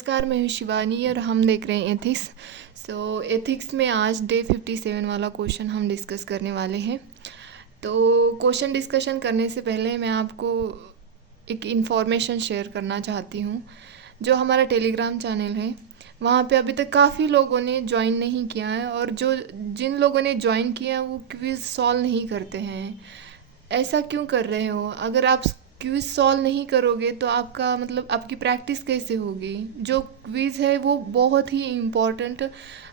नमस्कार, मैं हूँ शिवानी और हम देख रहे हैं एथिक्स। एथिक्स में आज डे 57 वाला क्वेश्चन हम डिस्कस करने वाले हैं। तो क्वेश्चन डिस्कशन करने से पहले मैं आपको एक इन्फॉर्मेशन शेयर करना चाहती हूँ। जो हमारा टेलीग्राम चैनल है, वहाँ पे अभी तक काफ़ी लोगों ने ज्वाइन नहीं किया है, और जिन लोगों ने ज्वाइन किया है वो क्विज़ सॉल्व नहीं करते हैं। ऐसा क्यों कर रहे हो? अगर आप क्विज़ सॉल्व नहीं करोगे तो आपका मतलब आपकी प्रैक्टिस कैसे होगी? जो क्विज़ है वो बहुत ही इम्पोर्टेंट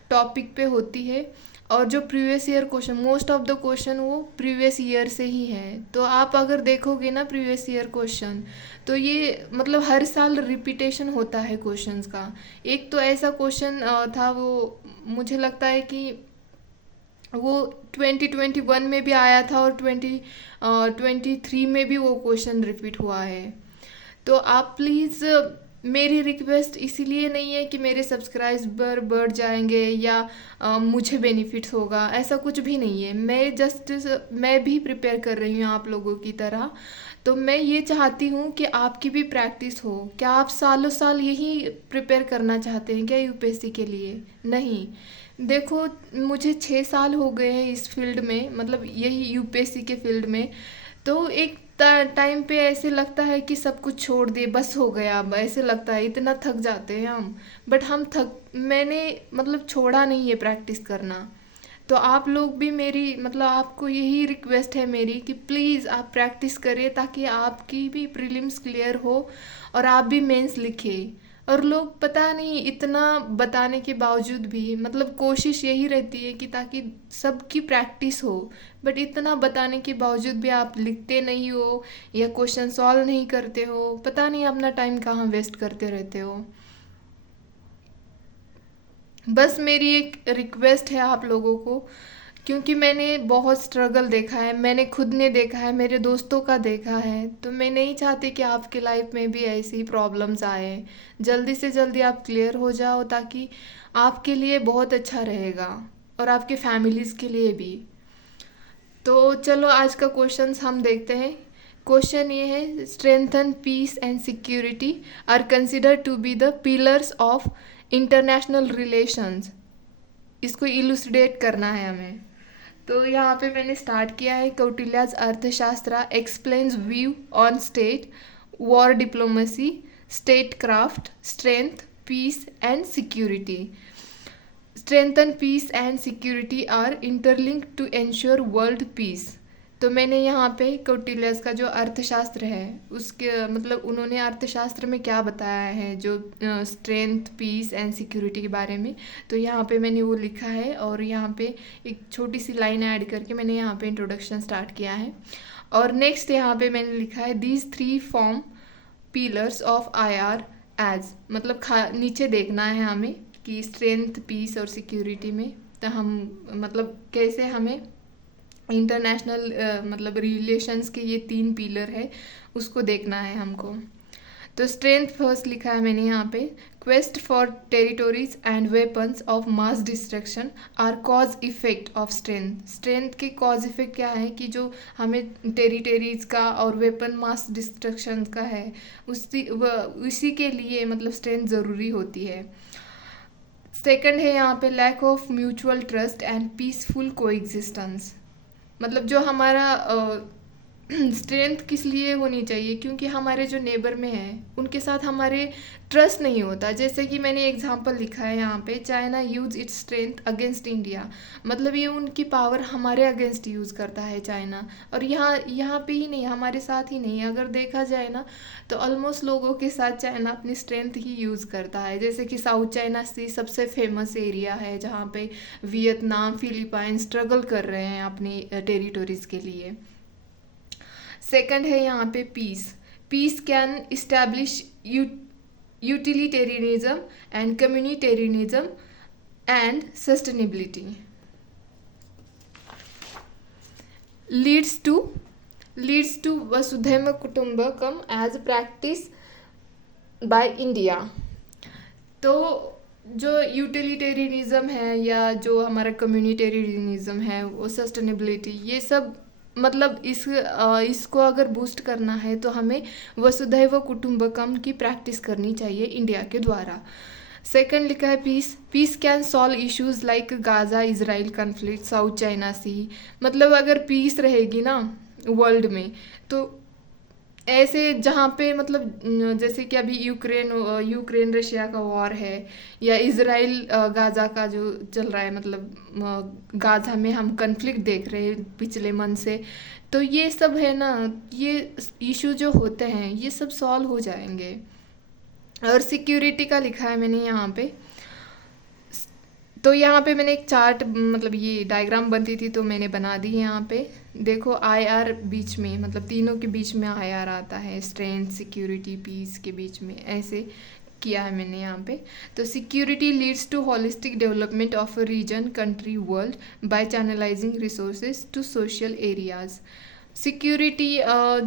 टॉपिक पे होती है, और जो previous year question, most of the question वो प्रीवियस ईयर से ही है। तो आप अगर देखोगे ना प्रीवियस ईयर क्वेश्चन, तो ये मतलब हर साल रिपीटेशन होता है क्वेश्चंस का। एक तो ऐसा क्वेश्चन था, वो मुझे लगता है कि वो 2021 में भी आया था, और 2023 में भी वो क्वेश्चन रिपीट हुआ है। तो आप प्लीज़, मेरी रिक्वेस्ट इसीलिए नहीं है कि मेरे सब्सक्राइबर बढ़ जाएंगे या मुझे बेनिफिट्स होगा, ऐसा कुछ भी नहीं है। मैं भी प्रिपेयर कर रही हूँ आप लोगों की तरह। तो मैं ये चाहती हूँ कि आपकी भी प्रैक्टिस हो। क्या आप सालों साल यही प्रिपेयर करना चाहते हैं क्या यूपीएससी के लिए? नहीं। देखो, मुझे 6 साल हो गए हैं इस फील्ड में, मतलब यही यूपीएससी के फील्ड में। तो एक टाइम पे ऐसे लगता है कि सब कुछ छोड़ दिए, बस हो गया। अब ऐसे लगता है इतना थक जाते हैं हम। बट मैंने मतलब छोड़ा नहीं है प्रैक्टिस करना। तो आप लोग भी, मेरी मतलब आपको यही रिक्वेस्ट है मेरी कि प्लीज़ आप प्रैक्टिस करें, ताकि आपकी भी प्रीलिम्स क्लियर हो और आप भी मेंस लिखे। और लोग पता नहीं इतना बताने के बावजूद भी, मतलब कोशिश यही रहती है कि ताकि सबकी प्रैक्टिस हो, बट इतना बताने के बावजूद भी आप लिखते नहीं हो या क्वेश्चन सॉल्व नहीं करते हो। पता नहीं अपना टाइम कहाँ वेस्ट करते रहते हो। बस मेरी एक रिक्वेस्ट है आप लोगों को, क्योंकि मैंने बहुत स्ट्रगल देखा है, मैंने खुद ने देखा है, मेरे दोस्तों का देखा है। तो मैं नहीं चाहती कि आपके लाइफ में भी ऐसी प्रॉब्लम्स आए। जल्दी से जल्दी आप क्लियर हो जाओ, ताकि आपके लिए बहुत अच्छा रहेगा और आपके फैमिलीज़ के लिए भी। तो चलो आज का क्वेश्चंस हम देखते हैं। क्वेश्चन ये है, strengthen peace and security are consider to be the pillars of international relations. इसको इलुसिडेट करना है हमें। तो यहाँ पे मैंने स्टार्ट किया है, Kautilya's Arthashastra explains view on state, war diplomacy, state craft, strength, peace and security. Strength and peace and security are interlinked to ensure world peace. तो मैंने यहाँ पे कौटिल्यस का जो अर्थशास्त्र है, उसके मतलब उन्होंने अर्थशास्त्र में क्या बताया है, जो स्ट्रेंथ, पीस एंड सिक्योरिटी के बारे में, तो यहाँ पे मैंने वो लिखा है। और यहाँ पे एक छोटी सी लाइन ऐड करके मैंने यहाँ पे इंट्रोडक्शन स्टार्ट किया है। और नेक्स्ट यहाँ पे मैंने लिखा है, these three form pillars of IR as, मतलब नीचे देखना है हमें कि स्ट्रेंथ, पीस और सिक्योरिटी में तो हम मतलब कैसे हमें इंटरनेशनल मतलब रिलेशंस के ये 3 पिलर है, उसको देखना है हमको। तो स्ट्रेंथ फर्स्ट लिखा है मैंने यहाँ पे, quest for territories and weapons of mass destruction are cause effect of strength. Strength के कॉज इफेक्ट क्या है कि जो हमें टेरिटरीज का और वेपन मास डिस्ट्रक्शन का है, उसी के लिए मतलब स्ट्रेंथ ज़रूरी होती है। सेकंड है यहाँ पे, lack of mutual trust and peaceful coexistence. मतलब जो हमारा स्ट्रेंथ किस लिए होनी चाहिए, क्योंकि हमारे जो नेबर में हैं उनके साथ हमारे ट्रस्ट नहीं होता। जैसे कि मैंने एग्जांपल लिखा है यहाँ पे, China use its strength against India. मतलब ये उनकी पावर हमारे अगेंस्ट यूज़ करता है चाइना। और यहाँ यहाँ पे ही नहीं, हमारे साथ ही नहीं, अगर देखा जाए ना तो ऑलमोस्ट लोगों के साथ चाइना अपनी स्ट्रेंथ ही यूज़ करता है। जैसे कि साउथ चाइना सी सबसे फेमस एरिया है, जहाँ पे वियतनाम, फिलीपाइन स्ट्रगल कर रहे हैं अपनी टेरिटोरीज़ के लिए। सेकंड है यहाँ पे peace. Peace can establish utilitarianism and communitarianism and sustainability. Leads to Vasudhaiva Kutumbakam as practice by India. तो जो यूटिलिटेरियनिज्म है या जो हमारा कम्युनिटेरियनिज्म है, वो सस्टेनेबिलिटी, ये सब मतलब इसको अगर बूस्ट करना है तो हमें वसुधैव कुटुंबकम की प्रैक्टिस करनी चाहिए इंडिया के द्वारा। सेकंड लिखा है peace can solve issues like Gaza Israel conflict South China Sea. मतलब अगर पीस रहेगी ना वर्ल्ड में, तो ऐसे जहाँ पे मतलब जैसे कि अभी यूक्रेन रशिया का वॉर है, या इजराइल गाजा का जो चल रहा है, मतलब गाजा में हम कन्फ्लिक्ट देख रहे हैं पिछले मंथ से। तो ये सब है ना, ये इशू जो होते हैं ये सब सॉल्व हो जाएंगे। और सिक्योरिटी का लिखा है मैंने यहाँ पे, तो यहाँ पे मैंने एक चार्ट, मतलब ये डायग्राम बनती थी तो मैंने बना दी है यहाँ पे। देखो आईआर बीच में, मतलब तीनों के बीच में आईआर आता है, स्ट्रेंथ सिक्योरिटी पीस के बीच में, ऐसे किया है मैंने यहाँ पे। तो security leads to holistic development of a region country world by channelizing resources to social areas. Security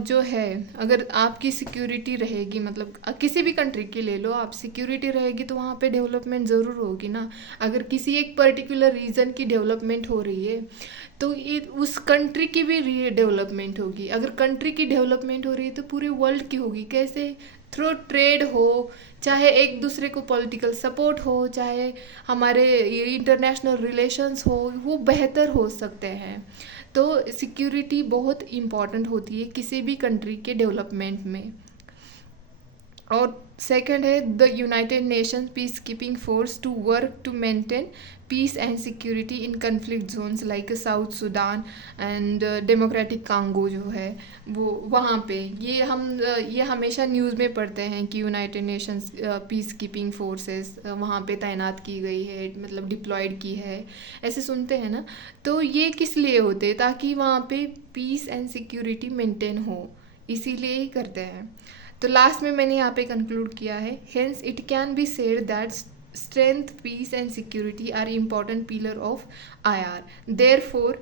जो है, अगर आपकी सिक्योरिटी रहेगी, मतलब किसी भी कंट्री की ले लो आप, सिक्योरिटी रहेगी तो वहाँ पे डेवलपमेंट ज़रूर होगी ना। अगर किसी एक पर्टिकुलर रीजन की डेवलपमेंट हो रही है तो ये उस कंट्री की भी डेवलपमेंट होगी। अगर कंट्री की डेवलपमेंट हो रही है तो पूरे वर्ल्ड की होगी। कैसे? थ्रू ट्रेड हो, चाहे एक दूसरे को पॉलिटिकल सपोर्ट हो, चाहे हमारे इंटरनेशनल रिलेशंस हो, वो बेहतर हो सकते हैं। तो सिक्योरिटी बहुत इम्पॉर्टेंट होती है किसी भी कंट्री के डेवलपमेंट में। और सेकंड है the United Nations peace keeping force to work to maintain peace and security in conflict zones like South Sudan and Democratic Congo जो है वो, वहाँ पे ये हमेशा न्यूज़ में पढ़ते हैं कि United Nations peace keeping forces वहाँ पे तैनात की गई है, मतलब डिप्लॉयड की है, ऐसे सुनते हैं ना। तो ये किस लिए होते? ताकि वहाँ पे पीस एंड सिक्योरिटी मेंटेन हो, इसीलिए ही करते हैं। तो लास्ट में मैंने यहाँ पे कंक्लूड किया है, hence it can be said that strength, peace and security are important pillar of IR. Therefore,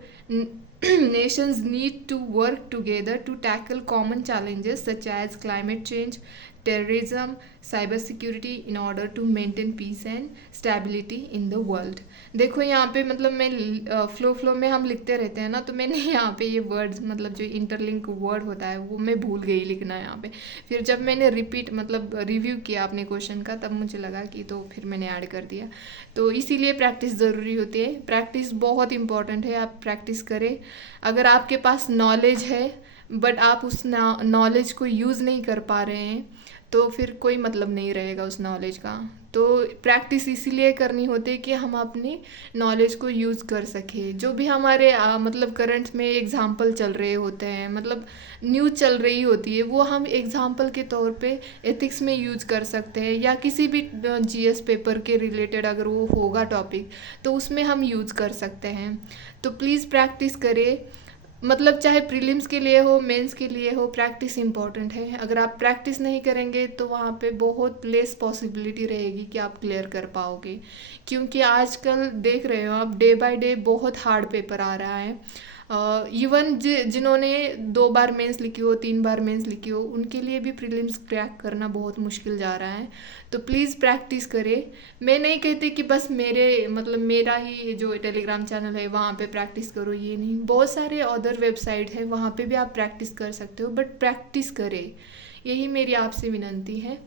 nations need to work together to tackle common challenges such as climate change, terrorism, cyber security in order to maintain peace and stability in the world. देखो यहाँ पे मतलब मैं flow में हम लिखते रहते हैं ना, तो मैंने यहाँ पे ये वर्ड्स, मतलब जो इंटरलिंक वर्ड होता है वो मैं भूल गई लिखना यहाँ पे। फिर जब मैंने रिपीट मतलब रिव्यू किया अपने क्वेश्चन का, तब मुझे लगा कि तो फिर मैंने ऐड कर दिया। तो इसीलिए प्रैक्टिस ज़रूरी होती है, प्रैक्टिस बहुत इंपॉर्टेंट है, आप प्रैक्टिस करें। अगर आपके पास नॉलेज है बट आप उस नॉलेज को यूज़ नहीं कर पा रहे हैं तो फिर कोई मतलब नहीं रहेगा उस नॉलेज का। तो प्रैक्टिस इसीलिए करनी होती है कि हम अपनी नॉलेज को यूज़ कर सकें। जो भी हमारे मतलब करंट में एग्जाम्पल चल रहे होते हैं, मतलब न्यूज़ चल रही होती है, वो हम एग्जाम्पल के तौर पे एथिक्स में यूज़ कर सकते हैं, या किसी भी जीएस पेपर के रिलेटेड अगर वो होगा टॉपिक तो उसमें हम यूज़ कर सकते हैं। तो प्लीज़ प्रैक्टिस करें, मतलब चाहे प्रीलिम्स के लिए हो, मेंस के लिए हो, प्रैक्टिस इम्पॉर्टेंट है। अगर आप प्रैक्टिस नहीं करेंगे तो वहाँ पे बहुत लेस पॉसिबिलिटी रहेगी कि आप क्लियर कर पाओगे, क्योंकि आजकल देख रहे हो आप डे बाय डे बहुत हार्ड पेपर आ रहा है। इवन जिन्होंने 2 बार मेंस लिखी हो, 3 बार मेंस लिखी हो, उनके लिए भी प्रीलिम्स क्रैक करना बहुत मुश्किल जा रहा है। तो प्लीज़ प्रैक्टिस करें। मैं नहीं कहती कि बस मेरा ही जो टेलीग्राम चैनल है वहाँ पे प्रैक्टिस करो, ये नहीं, बहुत सारे अदर वेबसाइट है वहाँ पे भी आप प्रैक्टिस कर सकते हो, बट प्रैक्टिस करें, यही मेरी आपसे विनती है।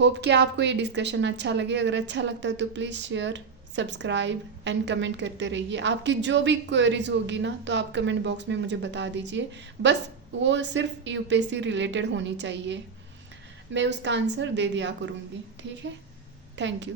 होप कि आपको ये डिस्कशन अच्छा लगे। अगर अच्छा लगता है तो please share, subscribe and comment करते रहिए। आपकी जो भी क्वेरीज होगी ना तो आप कमेंट बॉक्स में मुझे बता दीजिए, बस वो सिर्फ यूपीएससी रिलेटेड होनी चाहिए, मैं उसका आंसर दे दिया करूँगी। ठीक है, थैंक यू।